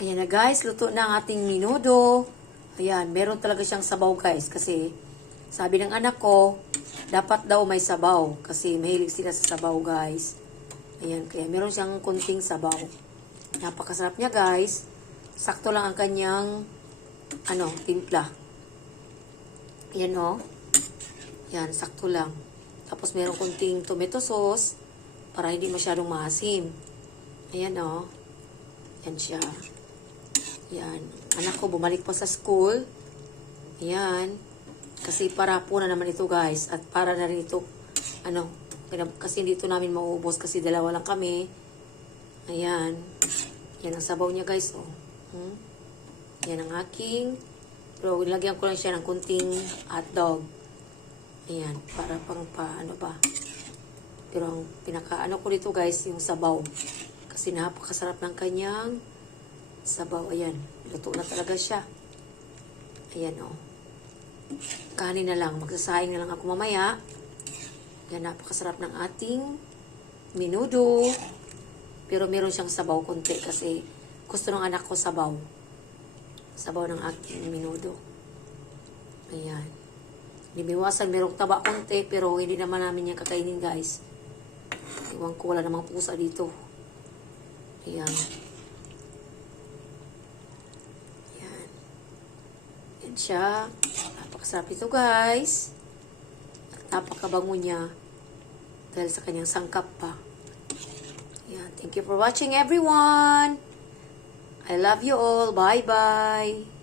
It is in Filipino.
Ayan na guys, luto na ang ating menudo. Ayan, meron talaga siyang sabaw guys. Kasi sabi ng anak ko, dapat daw may sabaw. Kasi mahilig sila sa sabaw guys. Ayan, kaya meron siyang kunting sabaw. Napakasarap niya guys. Sakto lang ang kanyang timpla. Ayan o. Ayan, sakto lang. Tapos meron kunting tomato sauce para hindi masyadong maasim. Ayan o. Ayan siya. Yan. Anak ko bumalik pa sa school. Yan. Kasi para po na naman ito guys. At para na rin ito, kasi dito namin mauubos kasi dalawa lang kami. Ayan. Yan ang sabaw niya guys. Oh. Yan ang aking. Pero lagyan ko lang siya ng kunting hotdog. Ayan. Para pang pa. Pero ang ko dito guys, yung sabaw. Kasi napakasarap ng kanyang sabaw. Ayan. Luto na talaga siya. Ayan o. Kanin na lang. Magsasaing na lang ako mamaya. Ayan. Napakasarap ng ating menudo. Pero meron siyang sabaw konti kasi gusto ng anak ko sabaw. Sabaw ng aking menudo. Ayan. Limiwasan. Merong taba konti pero hindi naman namin yan kakainin guys. Iwan ko, wala namang pusa dito. Ayan. Yan siya. Napakasarap ito guys. At napakabango niya. Dahil sa kanyang sangkap pa. Yan. Thank you for watching everyone. I love you all. Bye-bye.